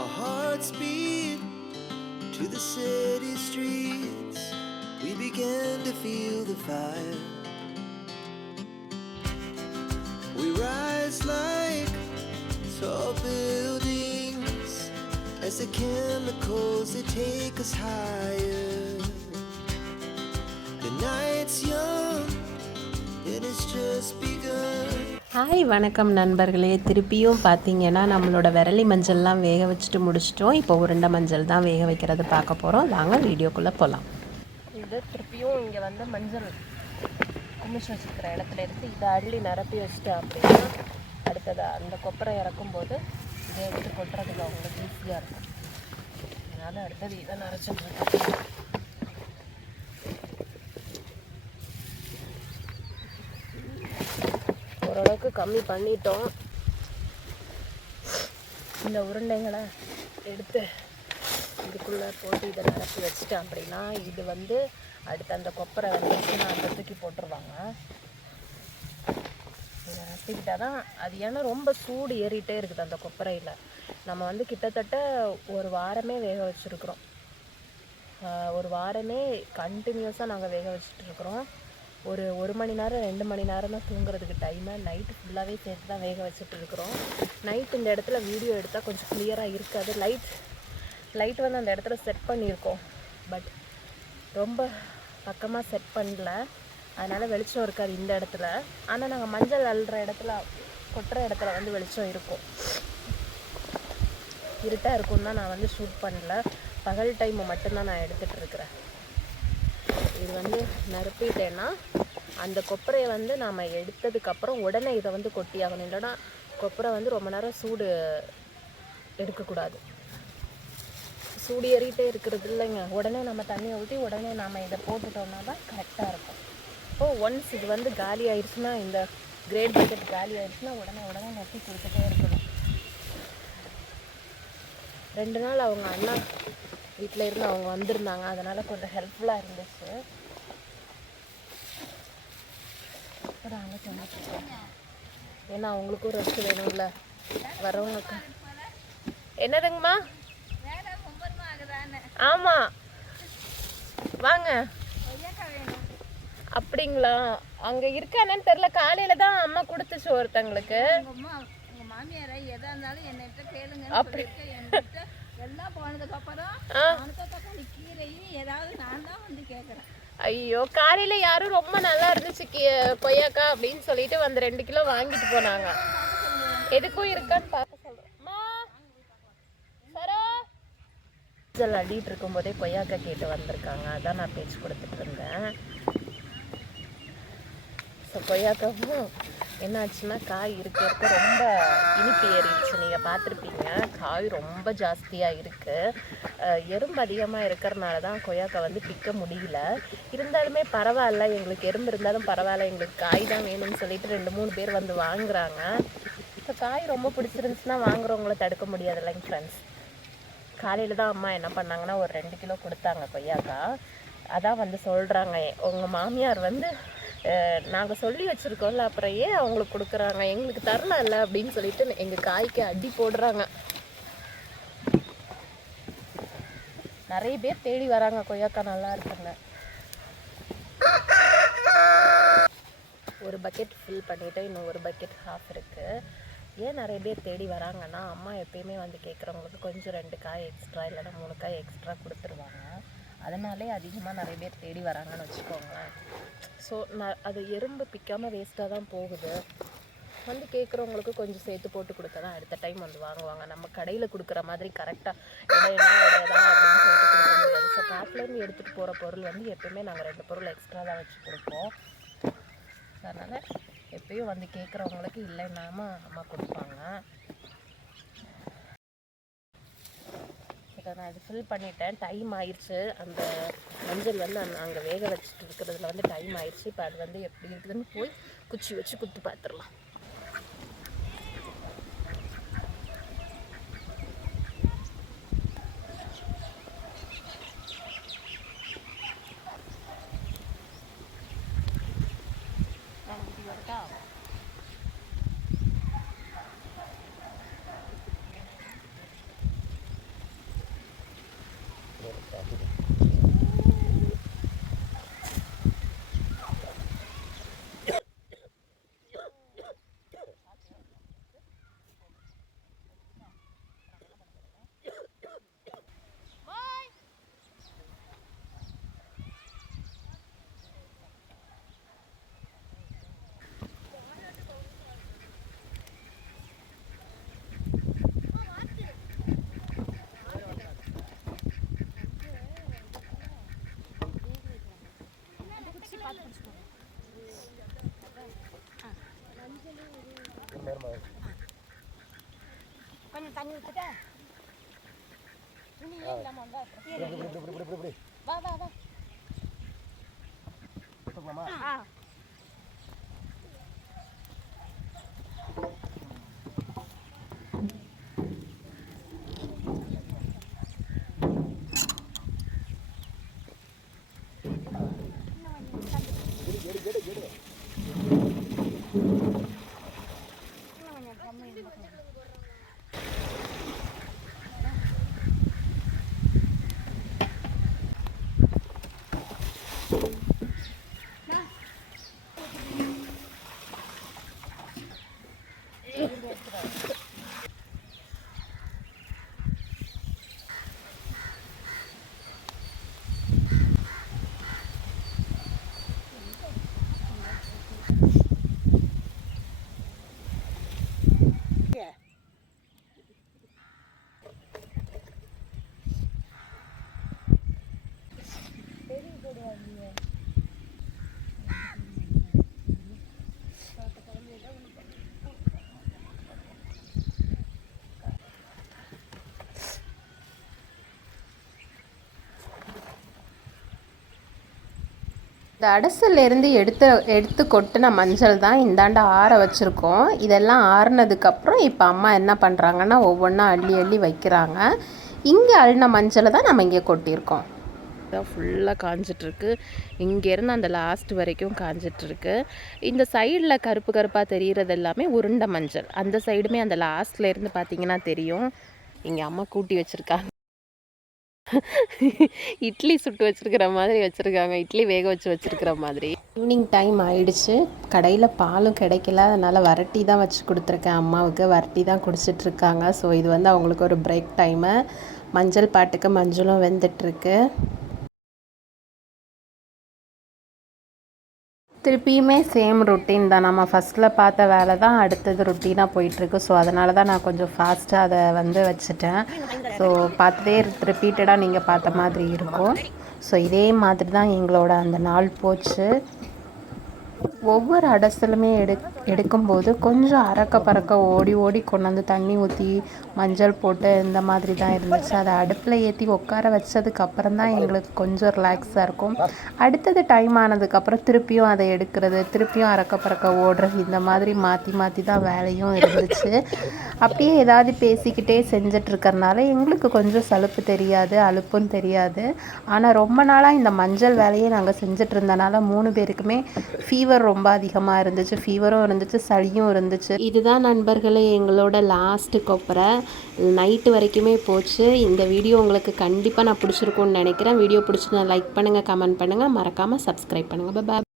Our hearts beat to the city streets. We began to feel the fire. We rise like tall buildings as the chemicals they take us higher. The night's young and it's just begun. Hi வணக்கம் நண்பர்களே. திருப்பியும் பார்த்தீங்கன்னா நம்மளோட விரலி மஞ்சள்லாம் வேக வச்சுட்டு முடிச்சிட்டோம். இப்போ உருண்டை மஞ்சள் தான் வேக வைக்கிறது பார்க்க போகிறோம். வாங்க வீடியோக்குள்ளே போகலாம். இது திருப்பியும் இங்கே வந்து மஞ்சள் குமிச்சு வச்சுருக்கிற இடத்துல எடுத்து இதை அள்ளி நிரப்பி வச்சுட்டேன் அப்படின்னா அடுத்தது அந்த கொப்பரை இறக்கும்போது இதை எடுத்து கொட்டுறதுக்கு அவங்களுக்கு ஈஸியாக இருக்கும். அதனால் அடுத்தது இதை நிறச்சி ஓரளவுக்கு கம்மி பண்ணிட்டோம். இந்த உருண்டைங்களை எடுத்து இதுக்குள்ளே போட்டு இதை நிரப்பி வச்சுட்டேன் அப்படின்னா இது வந்து அடுத்து அந்த கொப்பரை வந்துச்சுன்னா அந்த தூக்கி போட்டுருவாங்க. இதை நிரப்பிக்கிட்டா தான் அது ஏன்னா ரொம்ப சூடு ஏறிட்டே இருக்குது அந்த கொப்பரையில். நம்ம வந்து கிட்டத்தட்ட ஒரு வாரமே வேக வச்சுருக்குறோம். ஒரு வாரமே கண்டினியூஸாக நாங்கள் வேக வச்சுட்ருக்குறோம். ஒரு மணி நேரம் 2 மணி நேரம் தான் தூங்குறதுக்கு டைமு. நைட்டு ஃபுல்லாகவே சேர்த்து தான் வேக வச்சுட்டு இருக்கிறோம். நைட் இந்த இடத்துல வீடியோ எடுத்தால் கொஞ்சம் கிளியராக இருக்காது. லைட் வந்து அந்த இடத்துல செட் பண்ணியிருக்கோம். பட் ரொம்ப பக்கமாக செட் பண்ணல, அதனால் வெளிச்சம் இருக்காது இந்த இடத்துல. ஆனால் நாங்கள் மஞ்சள் அள்ளுற இடத்துல கொட்டுற இடத்துல வந்து வெளிச்சம் இருக்கும். இருட்டாக இருக்கும்னு தான் நான் வந்து ஷூட் பண்ணல. பகல் டைமை மட்டும்தான் நான் எடுத்துகிட்ருக்கிறேன். இது வந்து நிரப்பிட்டேன்னா அந்த கொப்பரையை வந்து நாம் எடுத்ததுக்கப்புறம் உடனே இதை வந்து கொட்டி ஆகணும். இல்லைன்னா கொப்பரை வந்து ரொம்ப நேரம் சூடு எடுக்கக்கூடாது. சூடு ஏறிட்டே இருக்கிறது இல்லைங்க. உடனே நம்ம தண்ணியை ஊற்றி உடனே நாம் இதை போட்டுட்டோம்னா தான் கரெக்டாக இருக்கும். இப்போது ஒன்ஸ் இது வந்து காலி ஆயிடுச்சுன்னா, இந்த கிரேட் பக்கெட் காலி ஆயிடுச்சுன்னா உடனே நெட்டி கொடுத்துட்டே இருக்கணும். 2 நாள் அவங்க அண்ணா வீட்டில் இருந்து அவங்க வந்திருந்தாங்க, அதனால் கொஞ்சம் ஹெல்ப்ஃபுல்லாக இருந்துச்சு. ஏன்னா அவங்களுக்கும் ரெஸ்ட் வேணும்ல வரவங்களுக்கு. என்னதுங்கம்மா? ஆமாம் வாங்க. அப்படிங்களா? அங்கே இருக்கானேன்னு தெரில. காலையில் தான் அம்மா கொடுத்துச்சு ஒருத்தங்களுக்கு. அப்படி எல்லாம் போனதுக்கு அப்புறம் கீரையும் ஏதாவது நான் தான் வந்து கேட்குறேன். ஐயோ, காலையில யாரும் ரொம்ப நல்லா இருந்துச்சு கொய்யாக்கா அப்படின்னு சொல்லிட்டு வந்து 2 கிலோ வாங்கிட்டு போனாங்க. எதுக்கும் இருக்கான்னு பார்க்க சொல்றேன். மஞ்சள் அள்ளிட்டு இருக்கும் போதே கொய்யாக்கா கேட்டு வந்திருக்காங்க. அதான் நான் பேச்சு கொடுத்துட்டு இருந்தேன். ஸோ கொய்யாக்காவும் என்னாச்சுன்னா காய் இருக்க ரொம்ப இனிப்பு ஏறிடுச்சு. நீங்கள் பார்த்துருப்பீங்க, காய் ரொம்ப ஜாஸ்தியாக இருக்குது. எறும்பு அதிகமாக இருக்கிறனால தான் கொய்யாக்கா வந்து பிக்க முடியல. இருந்தாலுமே பரவாயில்ல, எங்களுக்கு எறும்பு இருந்தாலும் பரவாயில்ல, எங்களுக்கு காய் தான் வேணும்னு சொல்லிட்டு 2-3 பேர் வந்து வாங்குறாங்க. இப்போ காய் ரொம்ப பிடிச்சிருந்துச்சுன்னா வாங்குறவங்கள தடுக்க முடியாது இல்லைங்க ஃப்ரெண்ட்ஸ். காலையில் தான் அம்மா என்ன பண்ணாங்கன்னா ஒரு 2 கிலோ கொடுத்தாங்க கொய்யாக்கா. அதான் வந்து சொல்கிறாங்க, உங்கள் மாமியார் வந்து நாங்கள் சொல்லி வச்சுருக்கோம்ல, அப்புறம் ஏன் அவங்களுக்கு கொடுக்குறாங்க, எங்களுக்கு தரலாம் இல்லை அப்படின்னு சொல்லிட்டு எங்கள் காய்க்கு அடி போடுறாங்க. நிறைய பேர் தேடி வராங்க கொய்யாக்கா நல்லா இருக்குங்க. ஒரு பக்கெட் ஃபில் பண்ணிவிட்டு இன்னும் ஒரு பக்கெட் ஹாஃப் இருக்குது. ஏன் நிறைய பேர் தேடி வராங்கன்னா, அம்மா எப்பயுமே வந்து கேட்குறவங்களுக்கு கொஞ்சம் 2 காய் எக்ஸ்ட்ரா இல்லைன்னா 3 காய் எக்ஸ்ட்ரா கொடுத்துருவாங்க. அதனாலே அதிகமாக நிறைய பேர் தேடி வராங்கன்னு வச்சுக்கோங்களேன். ஸோ அது எறும்பு பிக்காமல் வேஸ்ட்டாக தான் போகுது. வந்து கேட்குறவங்களுக்கு கொஞ்சம் சேர்த்து போட்டு கொடுத்தா தான் அடுத்த டைம் வந்து வாங்குவாங்க. நம்ம கடையில் கொடுக்குற மாதிரி கரெக்டாக இடையதா அப்படின்னு சொல்லிட்டு கொடுக்க முடியாது. ஸோ காட்டிலேருந்து எடுத்துகிட்டு போகிற பொருள் வந்து எப்போயுமே நாங்கள் 2 பொருள் எக்ஸ்ட்ரா தான் வச்சு கொடுப்போம். அதனால் எப்பயும் வந்து கேட்குறவங்களுக்கு இல்லைன்னாம அம்மா கொடுப்பாங்க. இதை நான் இது ஃபில் பண்ணிட்டேன். டைம் ஆயிடுச்சு. அந்த மஞ்சள் வந்து அங்கே வேக வச்சுட்டு இருக்கிறதுல வந்து டைம் ஆயிடுச்சு. இப்போ அது வந்து எப்படி இருக்குதுன்னு போய் குச்சி வச்சு குத்து பார்த்துடலாம். கொஞ்சம் தண்ணி ஊற்றிட்டா வா வா வா இந்த அடசல்லேருந்து எடுத்து கொட்டின மஞ்சள் தான் இந்தாண்ட ஆற வச்சுருக்கோம். இதெல்லாம் ஆறுனதுக்கப்புறம் இப்போ அம்மா என்ன பண்ணுறாங்கன்னா ஒவ்வொன்றா அள்ளி அள்ளி வைக்கிறாங்க. இங்கே அள்ளின மஞ்சளை தான் நம்ம இங்கே கொட்டியிருக்கோம். இதான் ஃபுல்லாக காஞ்சிட்ருக்கு. இங்கேருந்து அந்த லாஸ்ட் வரைக்கும் காஞ்சிட்ருக்கு. இந்த சைடில் கருப்பு கருப்பாக தெரிகிறது எல்லாமே உருண்டை மஞ்சள். அந்த சைடுமே அந்த லாஸ்ட்லேருந்து பார்த்தீங்கன்னா தெரியும். இங்கே அம்மா கூட்டி வச்சுருக்காங்க. இட்லி சுட்டு வச்சுருக்கிற மாதிரி வச்சுருக்காங்க. இட்லி வேக வச்சுருக்கிற மாதிரி. ஈவினிங் டைம் ஆயிடுச்சு. கடையில் பாலும் கிடைக்கல. அதனால் வரட்டி தான் வச்சு கொடுத்துருக்கேன் அம்மாவுக்கு. வரட்டி தான் குடிச்சிட்ருக்காங்க. ஸோ இது வந்து அவங்களுக்கு ஒரு பிரேக் டைமு. மஞ்சள் பாட்டுக்கு மஞ்சளும் வெந்துட்டுருக்கு. திருப்பியுமே சேம் ரொட்டீன் தான். நம்ம ஃபஸ்ட்டில் பார்த்த வேலை தான் அடுத்தது ரொட்டீனாக போயிட்டுருக்கு. ஸோ அதனால தான் நான் கொஞ்சம் ஃபாஸ்ட்டாக அதை வந்து வச்சுட்டேன். ஸோ பார்த்துட்டே ரிப்பீட்டடாக நீங்கள் பார்த்த மாதிரி இருக்கும். ஸோ இதே மாதிரி தான் எங்களோட அந்த நாள் போச்சு. ஒவ்வொரு அடசலுமே எடுக்கும்போது கொஞ்சம் அறக்க பறக்க ஓடி ஓடி கொண்டாந்து தண்ணி ஊற்றி மஞ்சள் போட்டு இந்த மாதிரி தான் இருந்துச்சு. அதை அடுப்பில் ஏற்றி உட்கார வச்சதுக்கப்புறம் தான் எங்களுக்கு கொஞ்சம் ரிலாக்ஸாக இருக்கும். அடுத்தது டைம் ஆனதுக்கப்புறம் திருப்பியும் அதை எடுக்கிறது, திருப்பியும் அறக்க பறக்க ஓடுறது, இந்த மாதிரி மாற்றி மாற்றி தான் வேலையும் இருந்துச்சு. அப்படியே ஏதாவது பேசிக்கிட்டே செஞ்சிட்ருக்கறனால எங்களுக்கு கொஞ்சம் சலுப்பு தெரியாது, அலுப்பும் தெரியாது. ஆனால் ரொம்ப நாளாக இந்த மஞ்சள் வேலையை நாங்கள் செஞ்சுட்டு இருந்தனால 3 பேருக்குமே ஃபீவர் ரொம்ப அதிகமாக இருந்துச்சு. ஃபீவரும் இருந்துச்சு, சளியும் இருந்துச்சு. இதுதான் நண்பர்களே எங்களோட லாஸ்ட்டு கொப்பரை. நைட்டு வரைக்குமே போச்சு. இந்த வீடியோ உங்களுக்கு கண்டிப்பாக நான் பிடிச்சிருக்கும்னு நினைக்கிறேன். வீடியோ பிடிச்சிருந்தா லைக் பண்ணுங்கள், கமெண்ட் பண்ணுங்கள், மறக்காமல் சப்ஸ்கிரைப் பண்ணுங்கள். பாய்.